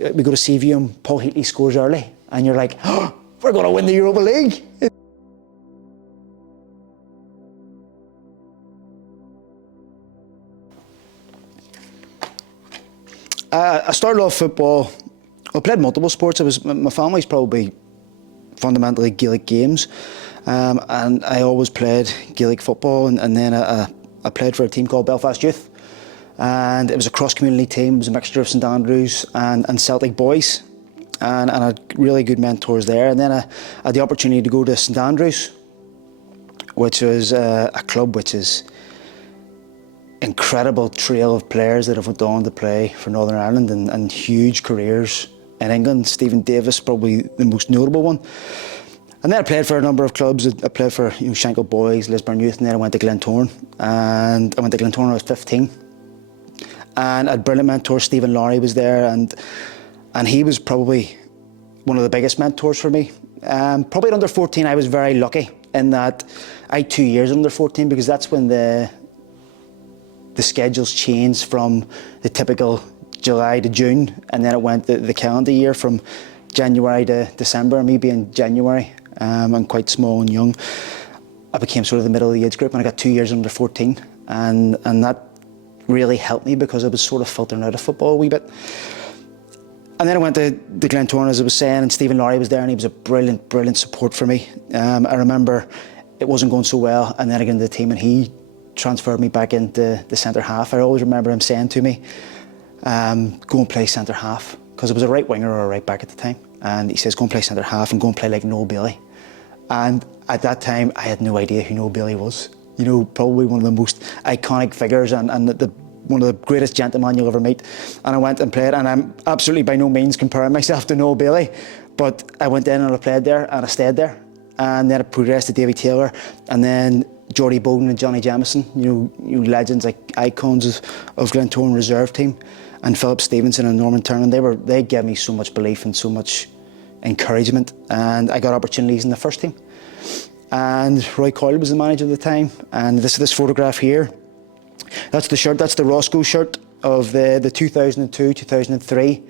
We go to Seaview and Paul Heatley scores early, and you're like, oh, we're going to win the Europa League. I started off football. I played multiple sports. My family's probably fundamentally Gaelic games, and I always played Gaelic football, and then I played for a team called Belfast Youth, and it was a cross-community team. It was a mixture of St Andrews and Celtic boys, and I had really good mentors there. And then I had the opportunity to go to St Andrews, which was a club which is incredible trail of players that have went on to play for Northern Ireland and huge careers in England. Stephen Davis, probably the most notable one. And then I played for a number of clubs. I played for Shankill Boys, Lisburn Youth, and then I went to Glentoran. And I went to Glentoran when I was 15. And I had brilliant mentors. Stephen Lowry was there, and he was probably one of the biggest mentors for me. Probably at under 14, I was very lucky in that I had 2 years under 14, because that's when the schedules changed from the typical July to June, and then it went the calendar year from January to December. Me being January, and quite small and young, I became sort of the middle of the age group, and I got 2 years under 14, and that really helped me because I was sort of filtering out of football a wee bit. And then I went to Glentoran, as I was saying, and Stephen Lowry was there, and he was a brilliant support for me. I remember it wasn't going so well, and then I got into the team, and he transferred me back into the centre half. I always remember him saying to me, go and play centre half, because I was a right winger or a right back at the time, and he says, go and play centre half and go and play like Noel Bailey. And at that time I had no idea who Noel Bailey was. Probably one of the most iconic figures and one of the greatest gentlemen you'll ever meet. And I went and played, and I'm absolutely by no means comparing myself to Noel Bailey, but I went in and I played there and I stayed there, and then I progressed to Davy Taylor, and then Geordie Bowden and Johnny Jamieson, legends, like icons of Glentoran reserve team, and Philip Stevenson and Norman Turner. They gave me so much belief and so much encouragement, and I got opportunities in the first team. And Roy Coyle was the manager at the time, and this photograph here, that's the shirt, that's the Roscoe shirt of the 2002-2003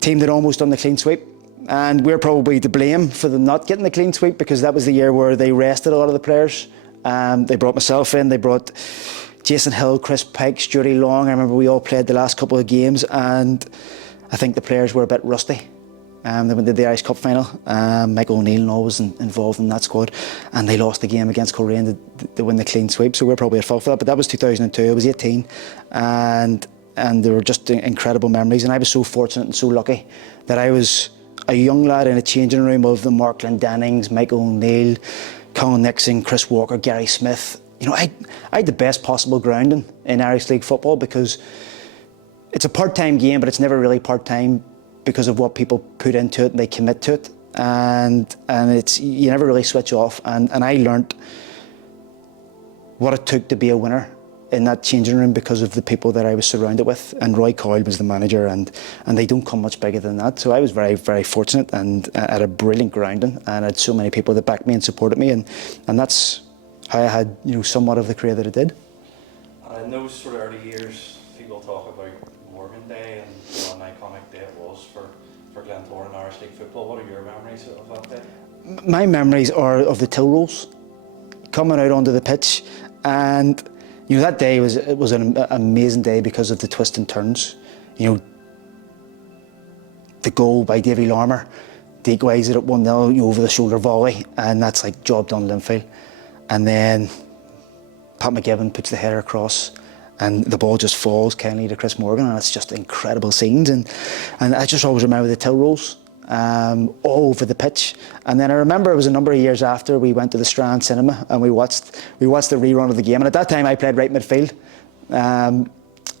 team that almost done the clean sweep. And we're probably to blame for them not getting the clean sweep, because that was the year where they rested a lot of the players. They brought myself in, they brought Jason Hill, Chris Pike, Stuarty Long. I remember we all played the last couple of games, and I think the players were a bit rusty. They went to the Irish Cup final. Michael O'Neill and all was involved in that squad, and they lost the game against Coleraine to win the clean sweep, so we're probably at fault for that. But that was 2002, I was 18, and they were just incredible memories. And I was so fortunate and so lucky that I was a young lad in a changing room of the Mark Glendannings, Michael O'Neill, Colin Nixon, Chris Walker, Gary Smith. I had the best possible grounding in Irish League football, because it's a part-time game, but it's never really part-time because of what people put into it and they commit to it. And you never really switch off. And I learnt what it took to be a winner in that changing room because of the people that I was surrounded with. And Roy Coyle was the manager, and they don't come much bigger than that. So I was very, very fortunate, and I had a brilliant grounding, and I had so many people that backed me and supported me, and that's how I had somewhat of the career that I did. And in those sort of early years, people talk about Morgan Day and an iconic day it was for Glentoran Irish League football. What are your memories of that day? My memories are of the till rolls, coming out onto the pitch, and that day was an amazing day because of the twists and turns. The goal by Davy Larmour, to equalise it at 1-0, over the shoulder volley, and that's like job done Linfield. And then Pat McGibbon puts the header across, and the ball just falls kindly to Chris Morgan, and it's just incredible scenes. And I just always remember the till rolls all over the pitch. And then I remember it was a number of years after we went to the Strand Cinema and we watched the rerun of the game. And at that time I played right midfield, and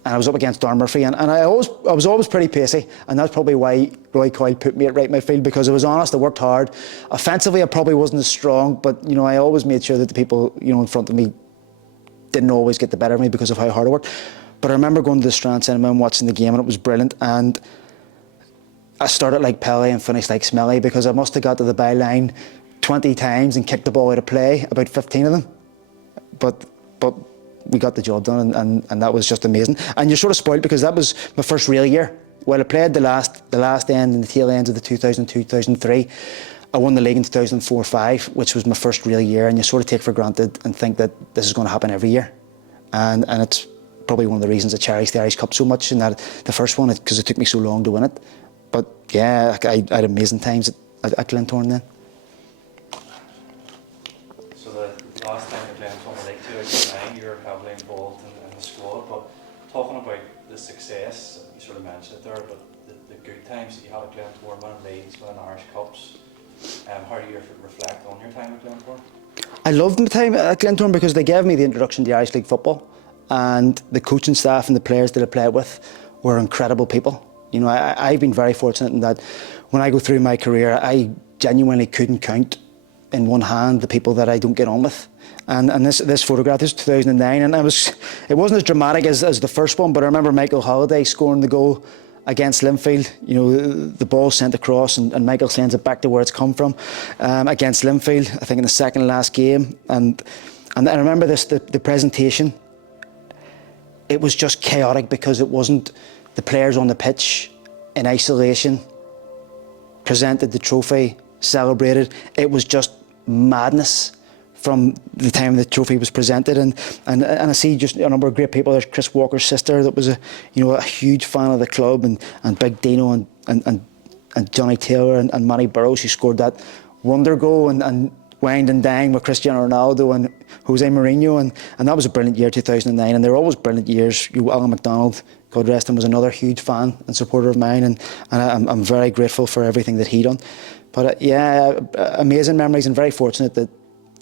I was up against Darren Murphy, and I was always pretty pacey, and that's probably why Roy Coyle put me at right midfield, because I was honest, I worked hard. Offensively I probably wasn't as strong, but I always made sure that the people in front of me didn't always get the better of me because of how hard I worked. But I remember going to the Strand Cinema and watching the game, and it was brilliant. And I started like Pele and finished like Smelly, because I must have got to the byline 20 times and kicked the ball out of play, about 15 of them. But we got the job done, and that was just amazing. And you're sort of spoiled, because that was my first real year while I played the last end and the tail ends of the 2002-2003, I won the league in 2004-05, which was my first real year, and you sort of take for granted and think that this is going to happen every year. And it's probably one of the reasons I cherish the Irish Cup so much, and that the first one, because it took me so long to win it. But yeah, I had amazing times at Glentoran then. So the last time at Glentoran, like 2009, you were heavily involved in the squad, but talking about the success, you sort of mentioned it there, but the good times that you had at Glentoran, winning leagues, winning Irish Cups, how do you reflect on your time at Glentoran? I loved my time at Glentoran because they gave me the introduction to Irish League football, and the coaching staff and the players that I played with were incredible people. You know, I've been very fortunate in that when I go through my career, I genuinely couldn't count in one hand the people that I don't get on with. And this photograph, this is 2009, and it wasn't as dramatic as the first one, but I remember Michael Holliday scoring the goal against Linfield. You know, the ball sent across, and Michael sends it back to where it's come from, against Linfield, I think in the second last game. And I remember the presentation. It was just chaotic because it wasn't the players on the pitch in isolation, presented the trophy, celebrated. It was just madness from the time the trophy was presented, and I see just a number of great people. There's Chris Walker's sister that was a huge fan of the club, and Big Dino and Johnny Taylor and Manny Burrows, who scored that wonder goal, and wined and dang with Cristiano Ronaldo and Jose Mourinho, and that was a brilliant year, 2009, and they were always brilliant years. Alan McDonald, God rest him, was another huge fan and supporter of mine, and I'm very grateful for everything that he done. But yeah, amazing memories, and very fortunate that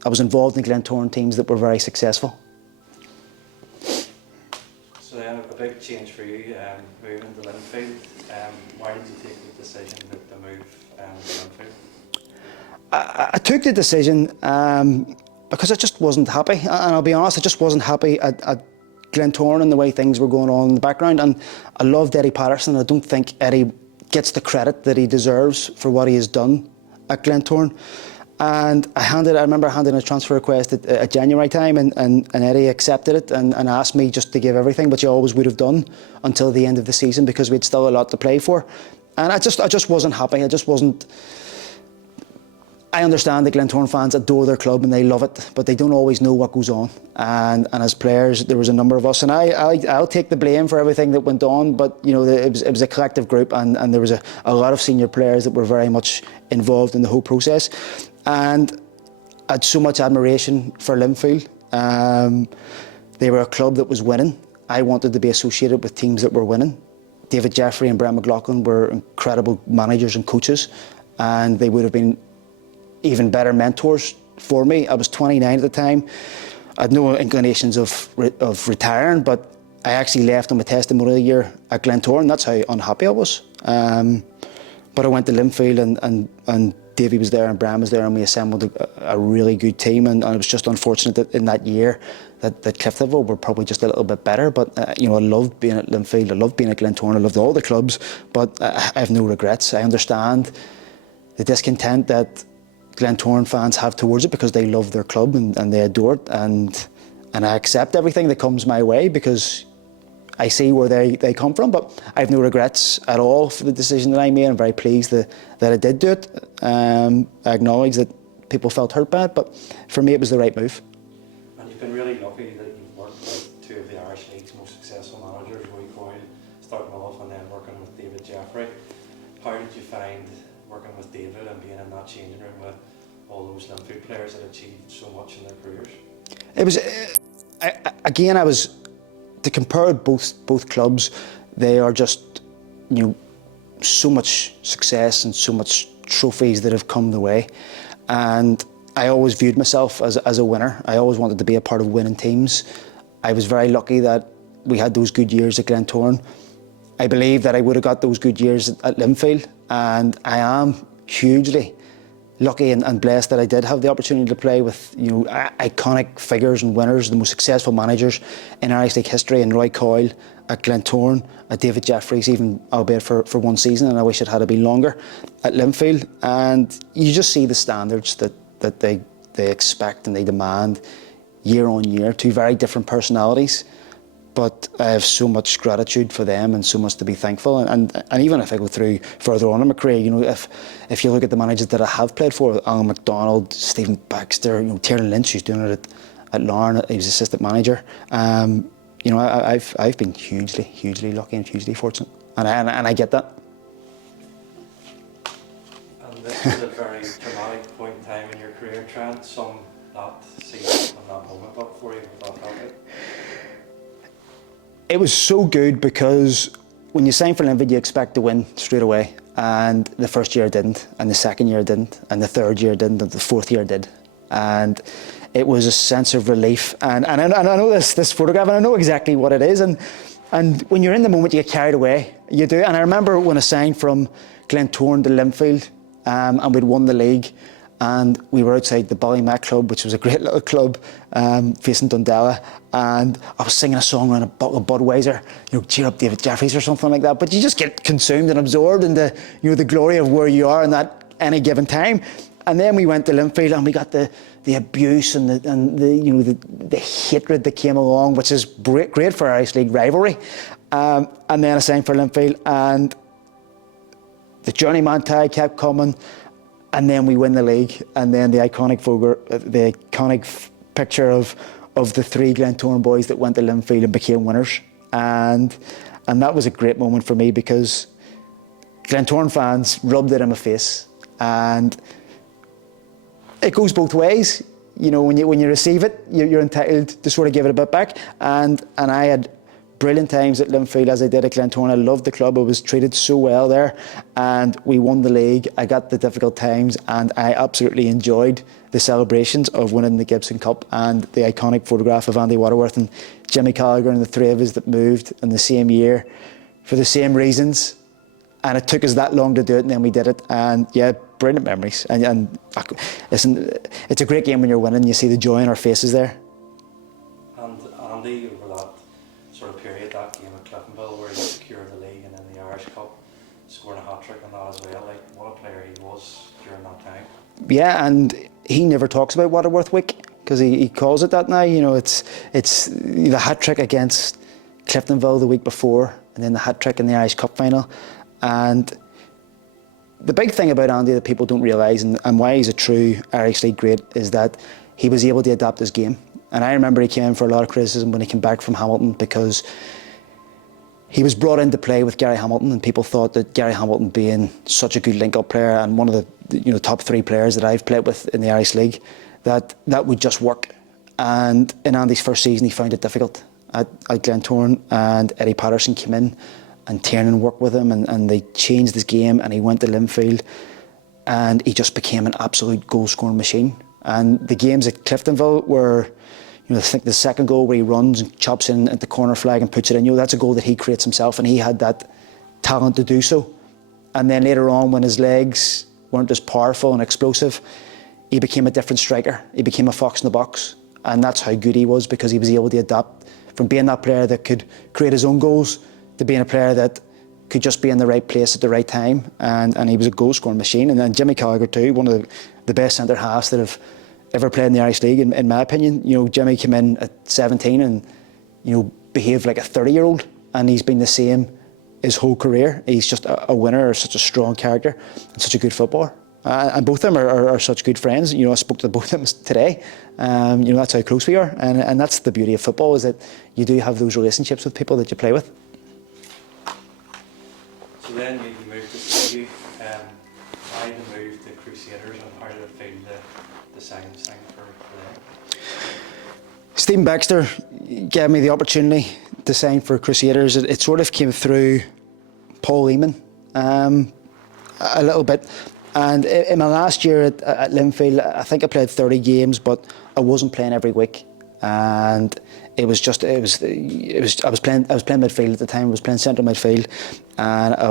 I was involved in Glentoran teams that were very successful. So then a big change for you, moving to Linfield. Why did you take the decision to move to Linfield? I took the decision because I just wasn't happy, and I'll be honest, I just wasn't happy at Glentoran and the way things were going on in the background. And I loved Eddie Patterson. I don't think Eddie gets the credit that he deserves for what he has done at Glentoran. And I remember handing a transfer request at January time, and Eddie accepted it and asked me just to give everything, which I always would have done until the end of the season, because we'd still a lot to play for. And I just wasn't happy. I understand the Glentoran fans adore their club and they love it, but they don't always know what goes on. And as players, there was a number of us, and I'll take the blame for everything that went on. But you know, it was a collective group, and there was a lot of senior players that were very much involved in the whole process. And I had so much admiration for Linfield. They were a club that was winning. I wanted to be associated with teams that were winning. David Jeffrey and Brent McLaughlin were incredible managers and coaches, and they would have been even better mentors for me. I was 29 at the time. I had no inclinations of retiring, but I actually left on my testimonial year at Glentoran. That's how unhappy I was. But I went to Linfield, and Davey was there and Bram was there, and we assembled a really good team. And it was just unfortunate that in that year that Cliftonville were probably just a little bit better. But I loved being at Linfield. I loved being at Glentoran. I loved all the clubs, but I have no regrets. I understand the discontent that Glentoran fans have towards it because they love their club and they adore it, and I accept everything that comes my way because I see where they come from. But I have no regrets at all for the decision that I made. I'm very pleased that I did do it. I acknowledge that people felt hurt by it, but for me it was the right move. And you've been really lucky that you've worked with two of the Irish League's most successful managers, Roy Coyle starting off and then working with David Jeffrey. How did you find working with David and being in that changing room with all those Linfield players that achieved so much in their careers? It was, to compare both clubs, they are just, so much success and so much trophies that have come the way. And I always viewed myself as a winner. I always wanted to be a part of winning teams. I was very lucky that we had those good years at Glentoran. I believe that I would have got those good years at Linfield, and I am hugely lucky and blessed that I did have the opportunity to play with iconic figures and winners, the most successful managers in Irish League history, and Roy Coyle at Glentoran, at David Jeffries, even albeit for one season, and I wish it had been longer, at Linfield. And you just see the standards that they expect and they demand year on year. Two very different personalities, but I have so much gratitude for them and so much to be thankful. And even if I go through further on in my career, you know, if you look at the managers that I have played for, Alan McDonald, Stephen Baxter, you know, Tiernan Lynch, who's doing it at Larne, he was assistant manager. You know, I've been hugely lucky and hugely fortunate, and I get that. And this was a very dramatic point in time in your career, Trent. Sum that season and that moment up for you, what that felt like. It was so good because when you sign for Linfield, you expect to win straight away. And the first year didn't, and the second year didn't, and the third year didn't, and the fourth year did. And it was a sense of relief. And I know this photograph, and I know exactly what it is. And when you're in the moment, you get carried away. You do. And I remember when I signed from Glentoran to Linfield, and we'd won the league, and we were outside the Ballymac club, which was a great little club, facing Dundela, and I was singing a song around a bottle of Budweiser, you know, cheer up David Jeffries or something like that. But you just get consumed and absorbed in the, you know, the glory of where you are in that any given time. And then we went to Linfield and we got the abuse and the you know the hatred that came along, which is great for Irish League rivalry. And then I signed for Linfield, and the journeyman tag kept coming. And then we win the league, and then the iconic picture of the three Glentoran boys that went to Linfield and became winners, and that was a great moment for me because Glentoran fans rubbed it in my face, and it goes both ways. You know, when you receive it, you're entitled to sort of give it a bit back, and I had brilliant times at Linfield as I did at Glentoran. I loved the club. I was treated so well there, and we won the league. I got the difficult times, and I absolutely enjoyed the celebrations of winning the Gibson Cup and the iconic photograph of Andy Waterworth and Jimmy Gallagher and the three of us that moved in the same year for the same reasons. And it took us that long to do it, and then we did it. And yeah, brilliant memories. And listen, it's a great game when you're winning. You see the joy in our faces there. And Andy, over that sort of period, that game at Cliftonville where he secured the league and then the Irish Cup, scoring a hat-trick on that as well, like what a player he was during that time. Yeah, and he never talks about Waterworth Week because he calls it that now. You know, it's the hat-trick against Cliftonville the week before, and then the hat-trick in the Irish Cup final. And the big thing about Andy that people don't realise, and why he's a true Irish League great, is that he was able to adapt his game. And I remember he came in for a lot of criticism when he came back from Hamilton because he was brought into play with Gary Hamilton, and people thought that Gary Hamilton, being such a good link-up player and one of the top three players that I've played with in the Irish League, that would just work. And in Andy's first season, he found it difficult at Glentoran, and Eddie Patterson came in and Tiernan worked with him, and they changed his game, and he went to Linfield, and he just became an absolute goal-scoring machine. And the games at Cliftonville were, you know, I think the second goal where he runs and chops in at the corner flag and puts it in, you know, that's a goal that he creates himself, and he had that talent to do so. And then later on, when his legs weren't as powerful and explosive, he became a different striker. He became a fox in the box, and that's how good he was, because he was able to adapt from being that player that could create his own goals to being a player that could just be in the right place at the right time, and he was a goal-scoring machine. And then Jimmy Gallagher too, one of the best centre-halves that have ever played in the Irish League, in my opinion. You know, Jimmy came in at 17 and, you know, behaved like a 30-year-old, and he's been the same his whole career. He's just a winner, such a strong character, and such a good footballer. And both of them are such good friends. You know, I spoke to both of them today. You know, that's how close we are, and that's the beauty of football, is that you do have those relationships with people that you play with. So then you moved to Sligo. Why the move to Crusaders, and how did it feel to sign for them? Stephen Baxter gave me the opportunity to sign for Crusaders. It sort of came through Paul Eamon a little bit. And in my last year at Linfield, I think I played 30 games, but I wasn't playing every week. And I was playing midfield at the time. I was playing central midfield, and I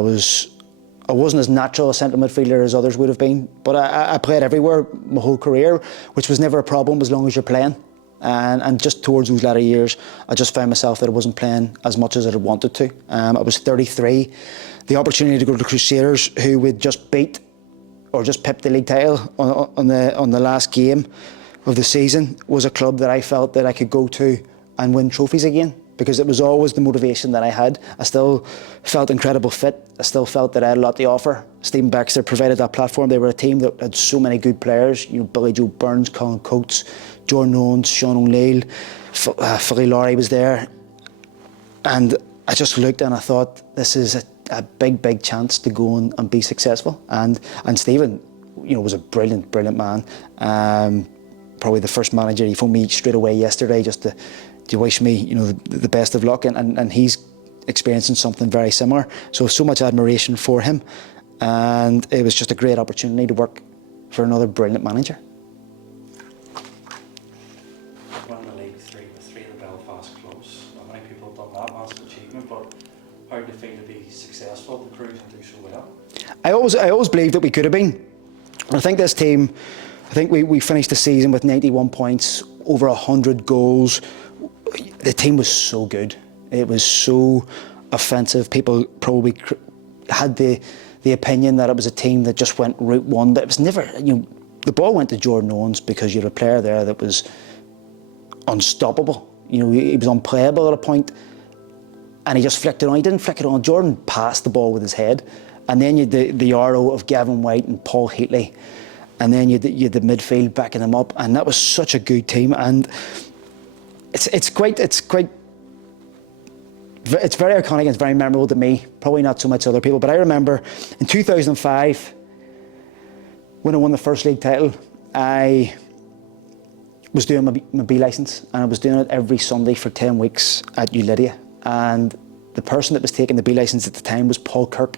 wasn't as natural a central midfielder as others would have been. But I played everywhere my whole career, which was never a problem as long as you're playing. And just towards those latter years, I just found myself that I wasn't playing as much as I wanted to. I was 33. The opportunity to go to Crusaders, who would just beat or just pipped the league title on the last game of the season, was a club that I felt that I could go to and win trophies again. because it was always the motivation that I had. I still felt incredible fit. I still felt that I had a lot to offer. Stephen Baxter provided that platform. They were a team that had so many good players. Billy Joe Burns, Colin Coates, Jordan Owens, Sean O'Neill, Philly Laurie was there. And I just looked and I thought, this is a big, big chance to go and be successful. And Stephen, was a brilliant, brilliant man. Probably the first manager. He phoned me straight away yesterday just to wish me, the best of luck. And he's experiencing something very similar. So much admiration for him. And it was just a great opportunity to work for another brilliant manager. Won the League 3 with 3 of the Belfast clubs. Not many people have done that massive achievement, but how did it feel to be successful, to cruise and do so well? I always believed that we could have been. I think this team, we finished the season with 91 points, over 100 goals. The team was so good. It was so offensive. People probably had the opinion that it was a team that just went route one, but it was never, the ball went to Jordan Owens because you had a player there that was unstoppable. He was unplayable at a point, and he just flicked it on. He didn't flick it on. Jordan passed the ball with his head. And then you had the arrow of Gavin White and Paul Heatley. And then you had the midfield backing them up. And that was such a good team. And it's very iconic and it's very memorable to me. Probably not so much to other people. But I remember in 2005, when I won the first league title, I was doing my B licence. And I was doing it every Sunday for 10 weeks at Ulydia. And the person that was taking the B licence at the time was Paul Kirk.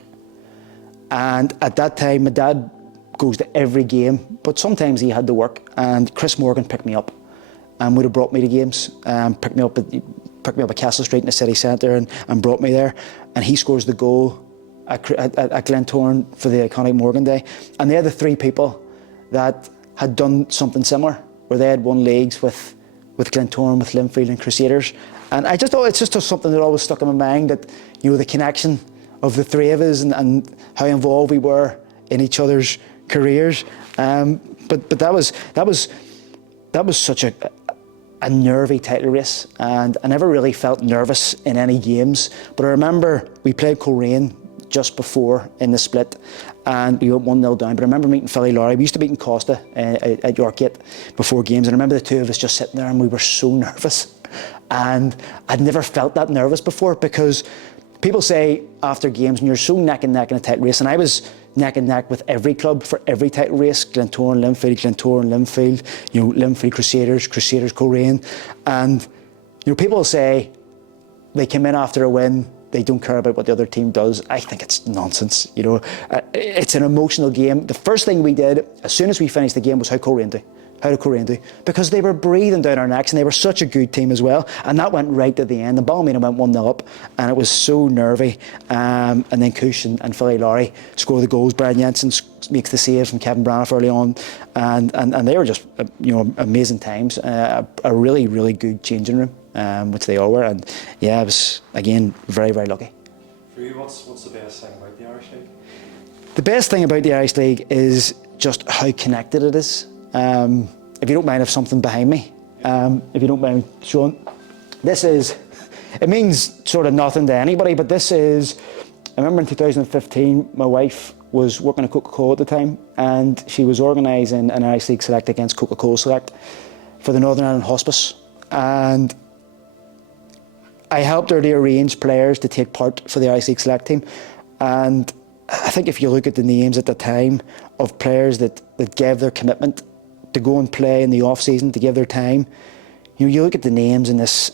And at that time, my dad goes to every game, but sometimes he had to work. And Chris Morgan picked me up, and would have brought me to games. Picked me up at Castle Street in the city centre, and brought me there. And he scores the goal at Glentoran for the iconic Morgan Day. And they're the 3 people that had done something similar, where they had won leagues with Glentoran, with Linfield and Crusaders. And I just thought it's just something that always stuck in my mind, that the connection of the 3 of us and how involved we were in each other's careers. But that was such a nervy title race, and I never really felt nervous in any games. But I remember we played Coleraine just before in the split, and we went 1-0 down. But I remember meeting Philly Laurie. We used to meet in Costa at Yorkgate before games, and I remember the 2 of us just sitting there, and we were so nervous. And I'd never felt that nervous before, because people say after games, and you're so neck and neck in a title race, and I was neck and neck with every club for every title race: Glentoran, Linfield, Glentoran, Linfield, Linfield, Crusaders, Crusaders, Coleraine. And people say they come in after a win, they don't care about what the other team does. I think it's nonsense. It's an emotional game. The first thing we did as soon as we finished the game was how did Coleraine do? Because they were breathing down our necks, and they were such a good team as well. And that went right to the end. And Ballymena went 1-0 up, and it was so nervy. And then Cush and Philly Laurie score the goals. Brian Jensen makes the save from Kevin Braniff early on, and they were just amazing times. A really, really good changing room, which they all were. And yeah, I was again very, very lucky. For you, what's the best thing about the Irish League? The best thing about the Irish League is just how connected it is. If you don't mind, I have something behind me. If you don't mind showing. It means sort of nothing to anybody, but this is, I remember in 2015, my wife was working at Coca-Cola at the time, and she was organising an Irish League Select against Coca-Cola Select for the Northern Ireland Hospice. And I helped her to arrange players to take part for the Irish League Select team. And I think if you look at the names at the time of players that gave their commitment to go and play in the off season, to give their time, you look at the names in this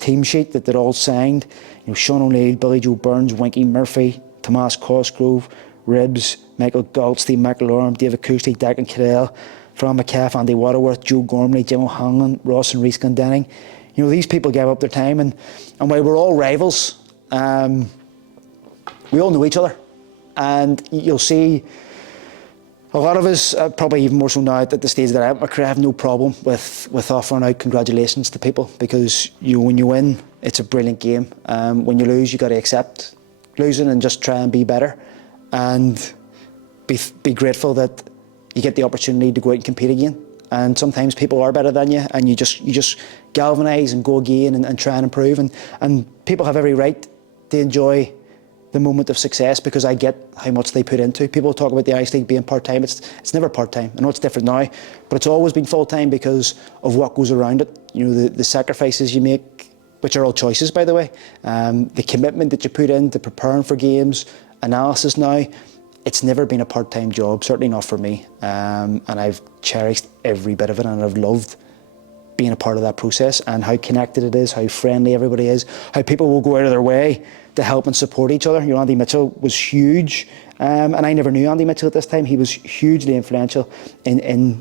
team sheet that they're all signed. Sean O'Neill, Billy Joe Burns, Winky Murphy, Tomas Cosgrove, Ribbs, Michael Galt, Steve McAlorum, David Cousty, Declan Cadell, Fran McCaff, Andy Waterworth, Joe Gormley, Jim O'Hanlon, Ross and Rhys Glendenning. These people gave up their time, and while we're all rivals, we all know each other. And you'll see a lot of us, probably even more so now at the stage that I'm at my career, I have no problem with offering out congratulations to people, because when you win, it's a brilliant game. When you lose, you got to accept losing and just try and be better, and be grateful that you get the opportunity to go out and compete again. and sometimes people are better than you, and you just galvanise and go again and try and improve, and people have every right to enjoy the moment of success, because I get how much they put into. People talk about the Irish League being part-time. It's never part-time. I know it's different now, but it's always been full-time because of what goes around it. You know, the sacrifices you make, which are all choices, by the way, the commitment that you put into preparing for games, analysis now. It's never been a part-time job, certainly not for me, and I've cherished every bit of it, and I've loved being a part of that process, and how connected it is, how friendly everybody is, how people will go out of their way to help and support each other. You know, Andy Mitchell was huge, and I never knew Andy Mitchell at this time. He was hugely influential in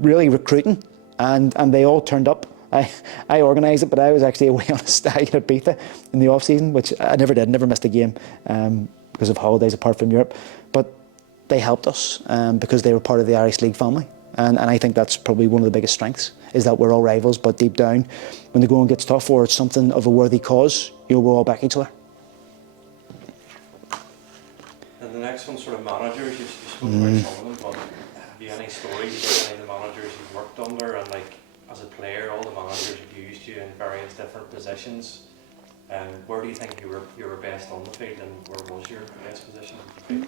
really recruiting, and they all turned up. I organised it, but I was actually away on a stag in Ibiza in the off-season, which I never did, never missed a game because of holidays apart from Europe. But they helped us because they were part of the Irish League family. And I think that's probably one of the biggest strengths, is that we're all rivals, but deep down, when the going gets tough or it's something of a worthy cause, we'll all back each other. And the next one, sort of managers, you've spoken about some of them, but have you any stories about any of the managers you've worked under, and like as a player, all the managers have used you in various different positions, and where do you think you were best on the field, and where was your best position on the field?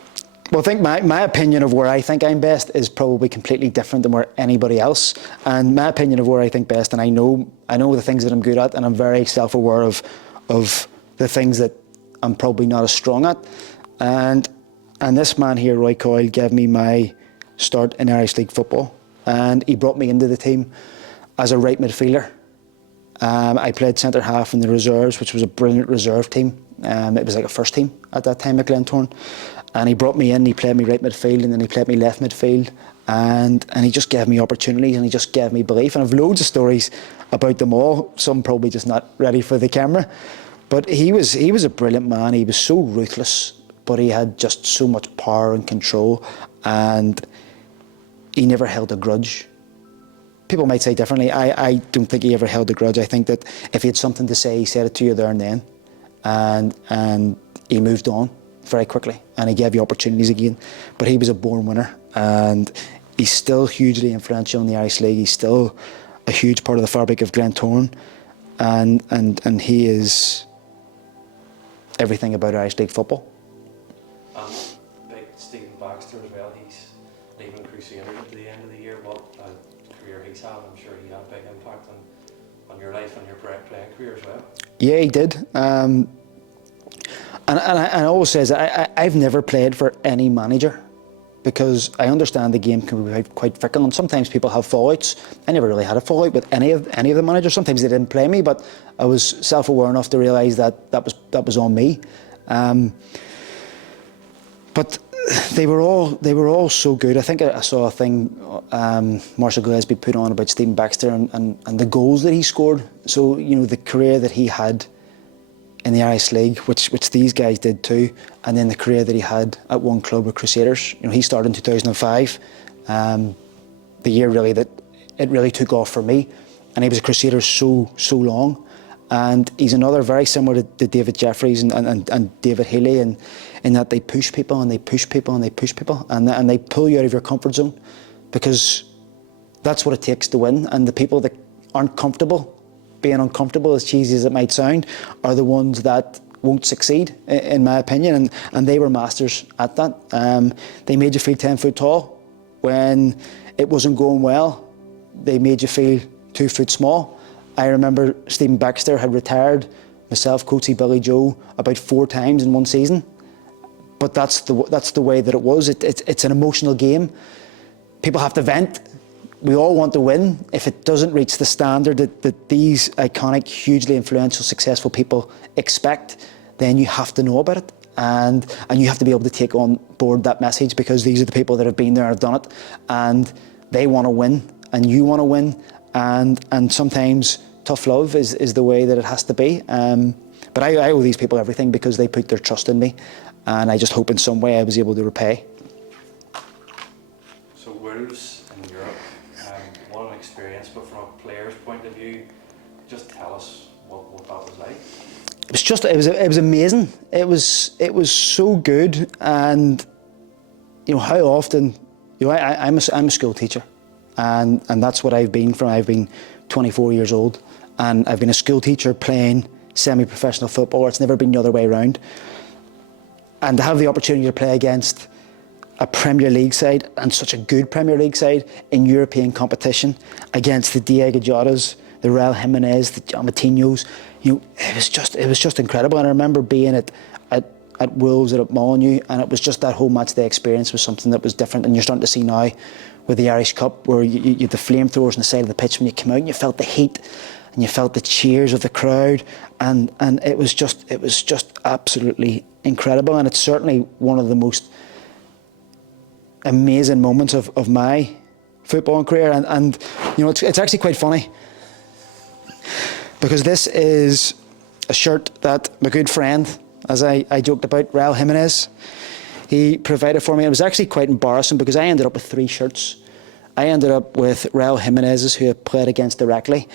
Well, I think my opinion of where I think I'm best is probably completely different than where anybody else. And my opinion of where I think best, and I know the things that I'm good at, and I'm very self-aware of the things that I'm probably not as strong at. And this man here, Roy Coyle, gave me my start in Irish League football, and he brought me into the team as a right midfielder. I played centre half in the reserves, which was a brilliant reserve team. It was like a first team at that time at Glentoran. And he brought me in, he played me right midfield, and then he played me left midfield, and he just gave me opportunities, and he just gave me belief. And I've loads of stories about them all, some probably just not ready for the camera. But he was a brilliant man. He was so ruthless, but he had just so much power and control, and he never held a grudge. People might say differently. I don't think he ever held a grudge. I think that if he had something to say, he said it to you there and then, and he moved on very quickly, and he gave you opportunities again. But he was a born winner, and he's still hugely influential in the Irish League. He's still a huge part of the fabric of Glentoran, and he is everything about Irish League football. Big Stephen Baxter as well, he's leaving Crusaders at the end of the year. What career he's had, I'm sure he had a big impact on your life and your playing career as well. Yeah, he did. And I always says I've never played for any manager, because I understand the game can be quite fickle, and sometimes people have fallouts. I never really had a fallout with any of the managers. Sometimes they didn't play me, but I was self-aware enough to realise that was on me. But they were all so good. I think I saw a thing Marshall Gillespie put on about Stephen Baxter and the goals that he scored. So, you know, the career that he had in the Irish League, which these guys did too, and then the career that he had at one club with Crusaders. You know, he started in 2005, the year really that it really took off for me, and he was a Crusader so long. And he's another very similar to David Jeffries and David Healy, in that they push people and they push people and they push people, and they pull you out of your comfort zone, because that's what it takes to win. And the people that aren't comfortable being uncomfortable, as cheesy as it might sound, are the ones that won't succeed, in my opinion, and they were masters at that. They made you feel 10 foot tall when it wasn't going well. They made you feel 2 foot small. I remember Stephen Baxter had retired, myself, Coachy Billy Joe, about 4 times in one season. But that's the way that it was. It's an emotional game. People have to vent. We all want to win. If it doesn't reach the standard that these iconic, hugely influential, successful people expect, then you have to know about it. And you have to be able to take on board that message, because these are the people that have been there and have done it, and they want to win, and you want to win, and sometimes tough love is the way that it has to be. But I owe these people everything, because they put their trust in me, and I just hope in some way I was able to repay. So Wolves in Europe, what an experience, but from a player's point of view, just tell us what that was like. It was amazing. It was so good, and you know how often, you know, I'm a school teacher, and that's what I've been from. I've been 24 years old, and I've been a school teacher playing semi-professional football. It's never been the other way around. And to have the opportunity to play against a Premier League side, and such a good Premier League side in European competition, against the Diego Jotas, the Raul Jimenez, the John Martinhos, it was just incredible. And I remember being at Wolves and at Molyneux, and it was just that whole match day experience was something that was different. And you're starting to see now with the Irish Cup, where you had the flamethrowers on the side of the pitch when you came out, and you felt the heat, and you felt the cheers of the crowd, and it was just absolutely incredible. And it's certainly one of the most amazing moments of my footballing career. And it's actually quite funny, because this is a shirt that my good friend, as I joked about, Raul Jimenez, he provided for me. It was actually quite embarrassing, because I ended up with 3 shirts. I ended up with Raul Jimenez's, who I played against directly.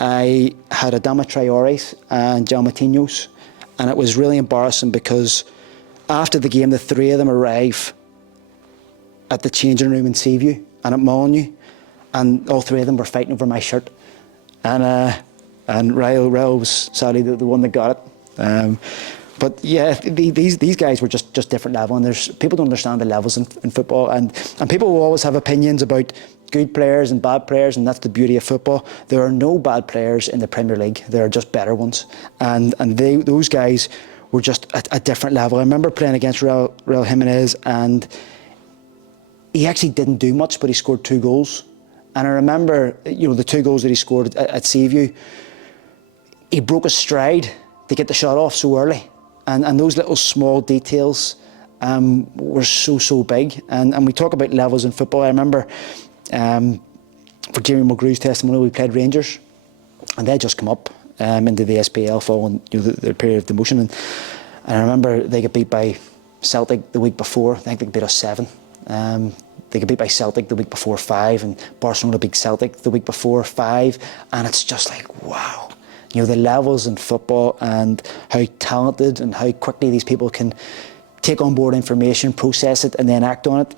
I had Adama Traore's and John Martinhos, and it was really embarrassing, because after the game, the 3 of them arrive at the changing room in Seaview and at Molyneux, and all 3 of them were fighting over my shirt. And Raul was sadly the one that got it. But yeah, these guys were just different level, and people don't understand the levels in football, and people will always have opinions about good players and bad players, and that's the beauty of football. There are no bad players in the Premier League. There are just better ones, and those guys were just at a different level. I remember playing against Raul Jimenez, and he actually didn't do much, but he scored 2 goals. And I remember, the 2 goals that he scored at Seaview, he broke his stride to get the shot off so early. And those little small details were so big. And we talk about levels in football. I remember for Jamie Mulgrew's testimony, we played Rangers, and they had just come up into the SPL following their period of demotion. And I remember they got beat by Celtic the week before. I think they beat us 7. They got beat by Celtic the week before 5, and Barcelona beat Celtic the week before 5. And it's just like, wow. The levels in football, and how talented and how quickly these people can take on board information, process it, and then act on it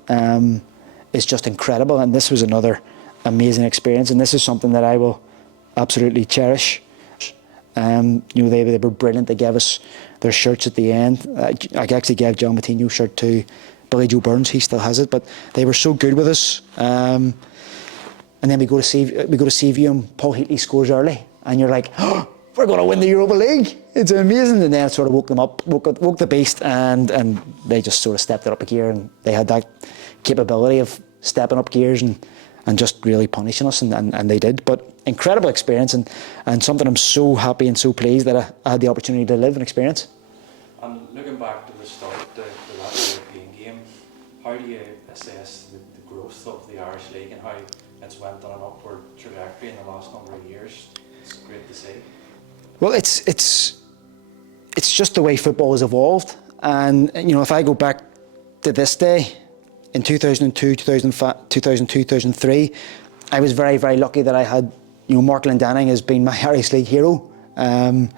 is just incredible. And this was another amazing experience, and this is something that I will absolutely cherish. They were brilliant. They gave us their shirts at the end. I actually gave John Martinho's shirt to Billy Joe Burns. He still has it, but they were so good with us. And then we go to Seaview, and Paul Heatley scores early. And you're like, oh, we're going to win the Europa League. It's amazing. And then it sort of woke them up, woke the beast, and they just sort of stepped it up a gear, and they had that capability of stepping up gears and just really punishing us, and they did. But incredible experience, and something I'm so happy and so pleased that I had the opportunity to live and experience. And looking back to the start, to that European game, how do you assess the growth of the Irish League and how it's went on an upward trajectory in the last number of years? It's great to see. Well, it's just the way football has evolved. And if I go back to this day, in 2002, 2003, I was very, very lucky that I had Mark Glendanning as being my Irish League hero, and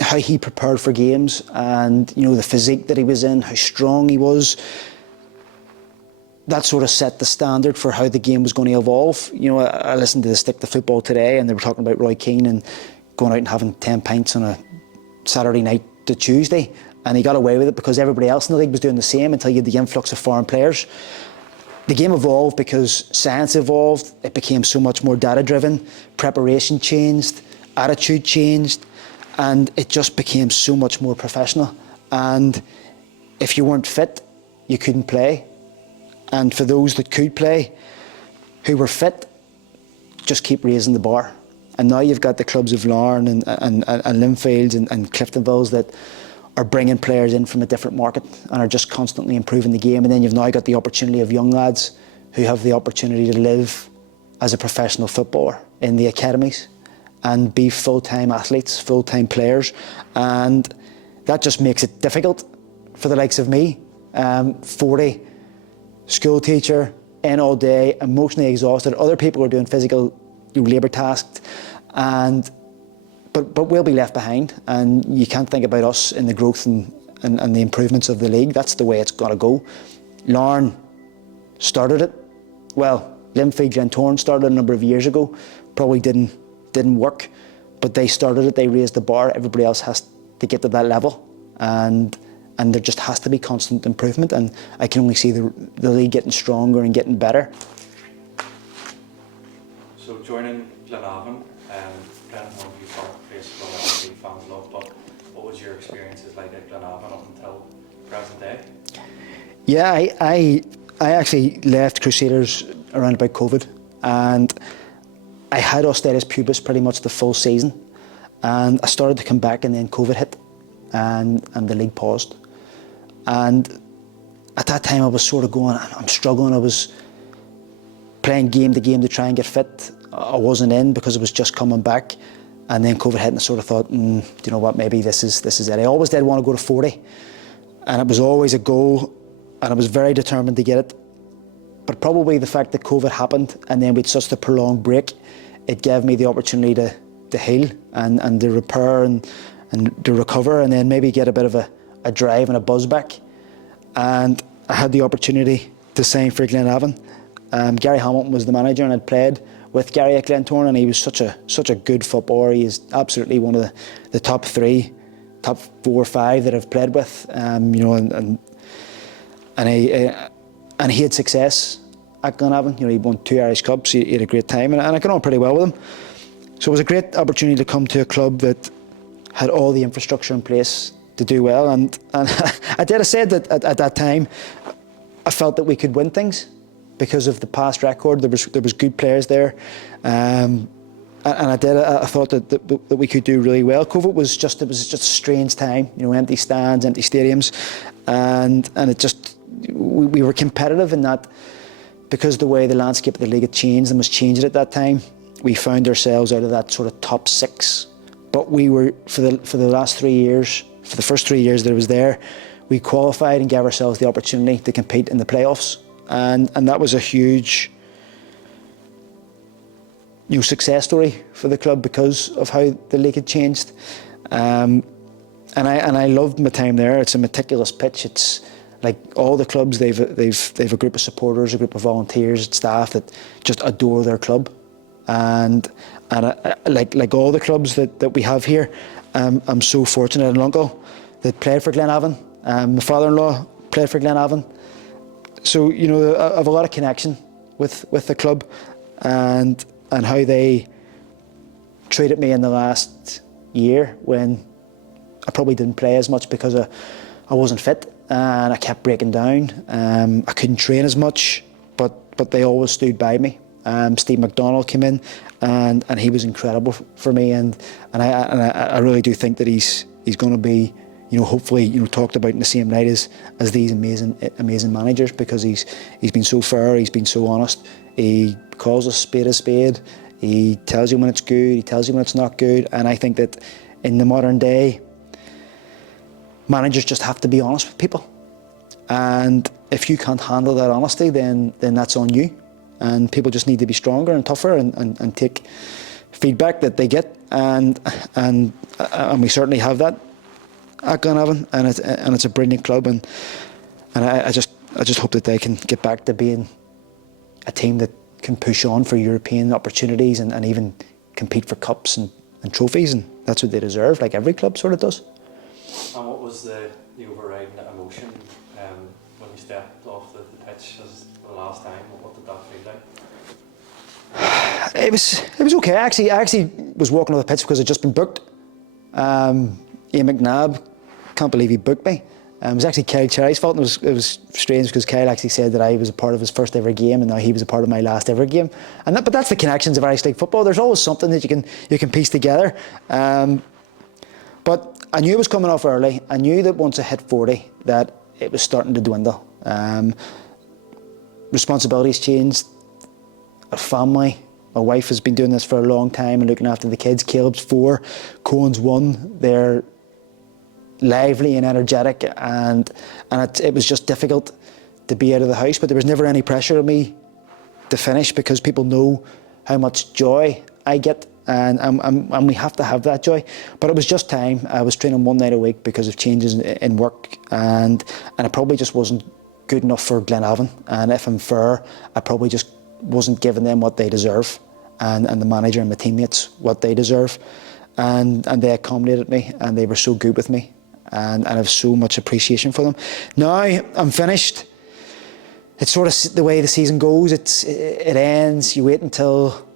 how he prepared for games, and the physique that he was in, how strong he was. That sort of set the standard for how the game was going to evolve. I listened to the Stick to Football today, and they were talking about Roy Keane and going out and having 10 pints on a Saturday night to Tuesday, and he got away with it because everybody else in the league was doing the same, until you had the influx of foreign players. The game evolved because science evolved. It became so much more data-driven. Preparation changed, attitude changed, and it just became so much more professional. And if you weren't fit, you couldn't play. And for those that could play, who were fit, just keep raising the bar. And now you've got the clubs of Larne and Linfields and Cliftonvilles that are bringing players in from a different market and are just constantly improving the game. And then you've now got the opportunity of young lads who have the opportunity to live as a professional footballer in the academies and be full-time athletes, full-time players. And that just makes it difficult for the likes of me, 40, school teacher, in all day, emotionally exhausted. Other people are doing physical labour tasks, but we'll be left behind. And you can't think about us in the growth and the improvements of the league. That's the way it's got to go. Larne started it. Well, Linfield, Glentoran started a number of years ago, probably didn't work, but they started it, they raised the bar, everybody else has to get to that level, and there just has to be constant improvement, and I can only see the league getting stronger and getting better. So joining Glenavon, Glenavon you thought place well obviously fans love, but what was your experiences like at Glenavon up until present day? Yeah, I actually left Crusaders around about COVID, and I had osteitis pubis pretty much the full season, and I started to come back, and then COVID hit, and the league paused. And at that time I was sort of going, I'm struggling. I was playing game to game to try and get fit. I wasn't in because it was just coming back, and then COVID hit, and I sort of thought, do you know what, maybe this is it. I always did want to go to 40, and it was always a goal, and I was very determined to get it. But probably the fact that COVID happened, and then with such a prolonged break, it gave me the opportunity to heal and to repair and to recover, and then maybe get a bit of a drive and a buzz back. And I had the opportunity to sign for Glenavon. Gary Hamilton was the manager, and I'd played with Gary at Glentoran, and he was such a good footballer. He is absolutely one of the top 3, top 4 or 5 that I've played with. And he had success at Glenavon. He won 2 Irish Cups. He had a great time, and I got on pretty well with him. So it was a great opportunity to come to a club that had all the infrastructure in place to do well. And I said that at that time, I felt that we could win things because of the past record. There was good players there, and I thought that we could do really well. COVID was just a strange time. Empty stands, empty stadiums, and we were competitive in that, because the way the landscape of the league had changed and was changing at that time. We found ourselves out of that sort of top 6, but we were for the last 3 years. For the first 3 years that I was there, we qualified and gave ourselves the opportunity to compete in the playoffs, and that was a huge success story for the club because of how the league had changed. And I loved my time there. It's a meticulous pitch. It's like all the clubs, they've a group of supporters, a group of volunteers, staff that just adore their club, and like all the clubs that we have here. I'm so fortunate. I had an uncle that played for Glenavon. My father-in-law played for Glenavon. So, I have a lot of connection with the club and how they treated me in the last year when I probably didn't play as much because I wasn't fit and I kept breaking down. I couldn't train as much, but they always stood by me. Steve McDonald came in, and he was incredible for me, and I really do think that he's going to be, hopefully, talked about in the same light as these amazing managers, because he's been so fair, he's been so honest. He calls a spade. He tells you when it's good, he tells you when it's not good, and I think that in the modern day, managers just have to be honest with people, and if you can't handle that honesty, then that's on you. And people just need to be stronger and tougher and take feedback that they get, and we certainly have that at Glenavon, and it's a brilliant club, and I just hope that they can get back to being a team that can push on for European opportunities and even compete for cups and trophies, and that's what they deserve, like every club sort of does. And what was the overriding emotion when you stepped off the pitch for the last time? What did that feel like? It was okay. I actually was walking off the pitch because I'd just been booked. Ian McNabb, can't believe he booked me. It was actually Kyle Cherry's fault, and it was strange because Kyle actually said that I was a part of his first ever game, and now he was a part of my last ever game. But that's the connections of Irish League football. There's always something that you can piece together. But I knew it was coming off early. I knew that once I hit 40, that it was starting to dwindle. Responsibilities changed. A family. My wife has been doing this for a long time and looking after the kids. Caleb's 4, Cohen's 1. They're lively and energetic, and it was just difficult to be out of the house. But there was never any pressure on me to finish, because people know how much joy I get, and we have to have that joy. But it was just time. I was training 1 night a week because of changes in work, and I probably just wasn't good enough for Glenavon. And if I'm fair, I probably just wasn't giving them what they deserve, and the manager and my teammates what they deserve. And they accommodated me, and they were so good with me, and I have so much appreciation for them. Now I'm finished. It's sort of the way the season goes. It ends. You wait until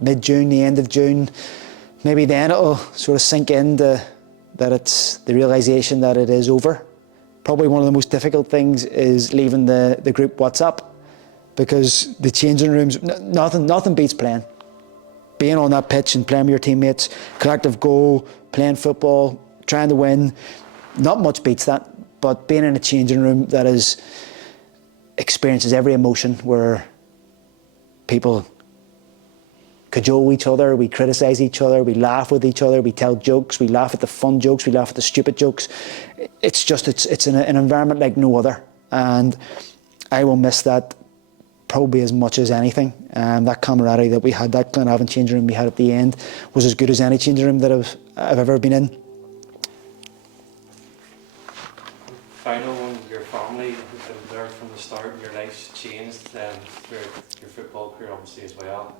mid-June, the end of June. Maybe then it'll sort of sink in that it's the realisation that it is over. Probably one of the most difficult things is leaving the group WhatsApp, because the changing rooms, nothing beats playing. Being on that pitch and playing with your teammates, collective goal, playing football, trying to win, not much beats that. But being in a changing room that experiences every emotion, where people cajole each other, we criticise each other, we laugh with each other, we tell jokes, we laugh at the fun jokes, we laugh at the stupid jokes. It's an environment like no other, and I will miss that probably as much as anything. That camaraderie that we had, that Glenavon changing room we had at the end, was as good as any changing room that I've ever been in. Final one, your family has been there from the start. Your life's changed through your football career, obviously, as well.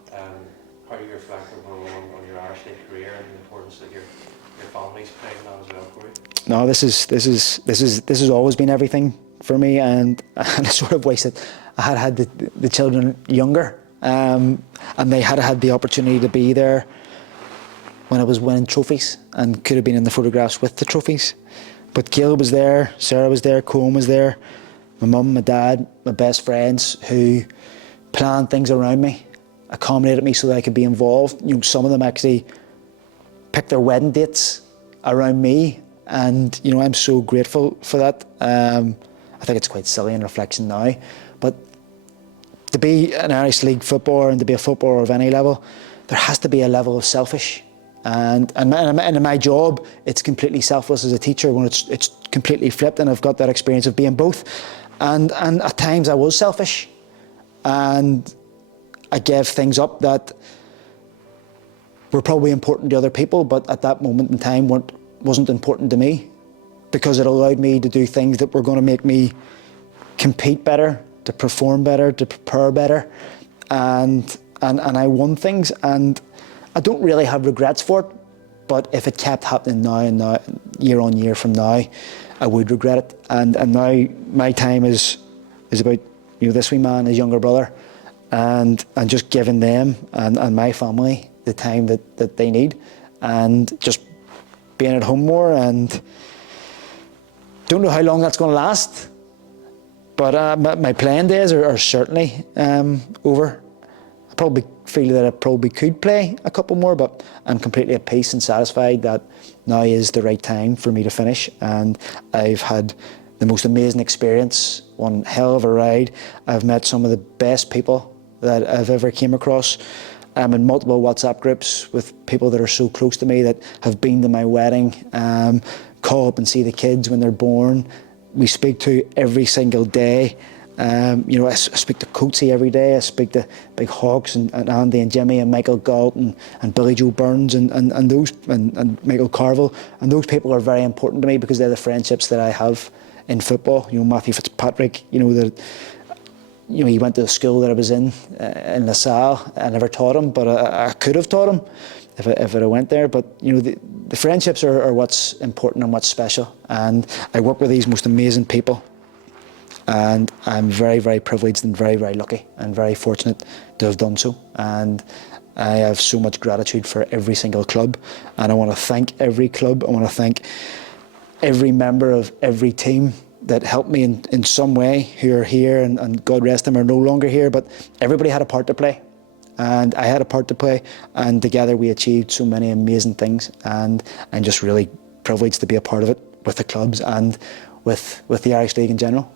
How do you reflect on your Irish League career and the importance that your family's playing in that as well for you? No, this has always been everything for me, and I sort of wasted. I had the children younger, and they had the opportunity to be there when I was winning trophies, and could have been in the photographs with the trophies. But Gail was there, Sarah was there, Colm was there, my mum, my dad, my best friends, who planned things around me, accommodated me so that I could be involved. You know, some of them actually picked their wedding dates around me, and you know, I'm so grateful for that. I think it's quite silly in reflection now, but to be an Irish League footballer and to be a footballer of any level, there has to be a level of selfish. And in my job, it's completely selfless as a teacher, when it's completely flipped, and I've got that experience of being both. And at times I was selfish, and I gave things up that were probably important to other people, but at that moment in time wasn't important to me, because it allowed me to do things that were going to make me compete better, to perform better, to prepare better, and I won things, and I don't really have regrets for it. But if it kept happening now, year on year from now, I would regret it. And now my time is about, you know, this wee man, his younger brother, and just giving them and my family the time that they need, and just being at home more. And don't know how long that's going to last, but my playing days are certainly over. I probably feel that I probably could play a couple more, but I'm completely at peace and satisfied that now is the right time for me to finish. And I've had the most amazing experience, one hell of a ride. I've met some of the best people that I've ever came across. I'm in multiple WhatsApp groups with people that are so close to me, that have been to my wedding, call up and see the kids when they're born. We speak to every single day. You know, I speak to Coatsy every day. I speak to Big Hawks and Andy and Jimmy and Michael Galt and Billy Joe Burns and Michael Carville. And those people are very important to me, because they're the friendships that I have in football. You know, Matthew Fitzpatrick, you know, he went to the school that I was in LaSalle. I never taught him, but I could have taught him if I went there. But you know, the friendships are what's important and what's special. And I work with these most amazing people, and I'm very, very privileged and very, very lucky and very fortunate to have done so. And I have so much gratitude for every single club, and I want to thank every club. I want to thank every member of every team that helped me in some way, who are here, and God rest them, are no longer here, but everybody had a part to play, and I had a part to play, and together we achieved so many amazing things. And I'm just really privileged to be a part of it, with the clubs and with the Irish League in general.